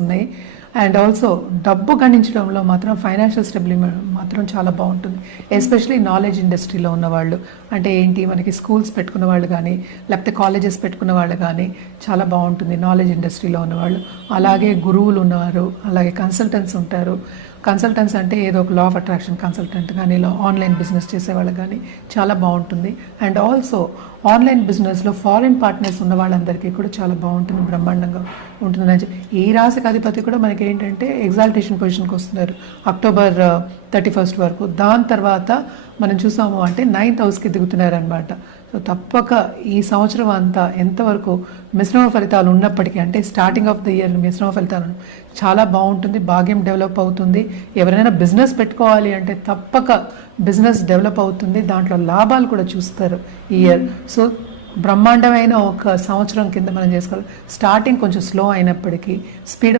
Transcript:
ఉన్నాయి. And also డబ్బు గణించడంలో మాత్రం ఫైనాన్షియల్ స్టెబిలిటీ మాత్రం చాలా బాగుంటుంది. ఎస్పెషలీ నాలెడ్జ్ ఇండస్ట్రీలో ఉన్నవాళ్ళు, అంటే ఏంటి మనకి స్కూల్స్ పెట్టుకున్న వాళ్ళు కానీ లేకపోతే కాలేజెస్ పెట్టుకున్న వాళ్ళు కానీ చాలా బాగుంటుంది నాలెడ్జ్ ఇండస్ట్రీలో ఉన్నవాళ్ళు. అలాగే గురువులు ఉన్నారు, అలాగే కన్సల్టెంట్స్ ఉంటారు. కన్సల్టెంట్స్ అంటే ఏదో ఒక లా ఆఫ్ అట్రాక్షన్ కన్సల్టెంట్ కానీ ఇలా ఆన్లైన్ బిజినెస్ చేసేవాళ్ళు కానీ చాలా బాగుంటుంది. అండ్ ఆల్సో ఆన్లైన్ బిజినెస్లో ఫారిన్ పార్ట్నర్స్ ఉన్న వాళ్ళందరికీ కూడా చాలా బాగుంటుంది, బ్రహ్మాండంగా ఉంటుందని. ఈ రాశికి అధిపతి కూడా మనకి ఏంటంటే ఎగ్జాల్టేషన్ పొజిషన్కి వస్తున్నారు October 31 వరకు. దాని తర్వాత మనం చూసాము అంటే 9th హౌస్కి దిగుతున్నారనమాట. సో తప్పక ఈ సంవత్సరం అంతా ఎంతవరకు మిశ్రమ ఫలితాలు ఉన్నప్పటికీ, అంటే స్టార్టింగ్ ఆఫ్ ద ఇయర్ మిశ్రమ ఫలితాలు చాలా బాగుంటుంది, భాగ్యం డెవలప్ అవుతుంది. ఎవరైనా బిజినెస్ పెట్టుకోవాలి అంటే తప్పక బిజినెస్ డెవలప్ అవుతుంది, దాంట్లో లాభాలు కూడా చూస్తారు ఈ ఇయర్. సో బ్రహ్మాండమైన ఒక సంవత్సరం కింద మనం చేసుకోవాలి. స్టార్టింగ్ కొంచెం స్లో అయినప్పటికీ స్పీడ్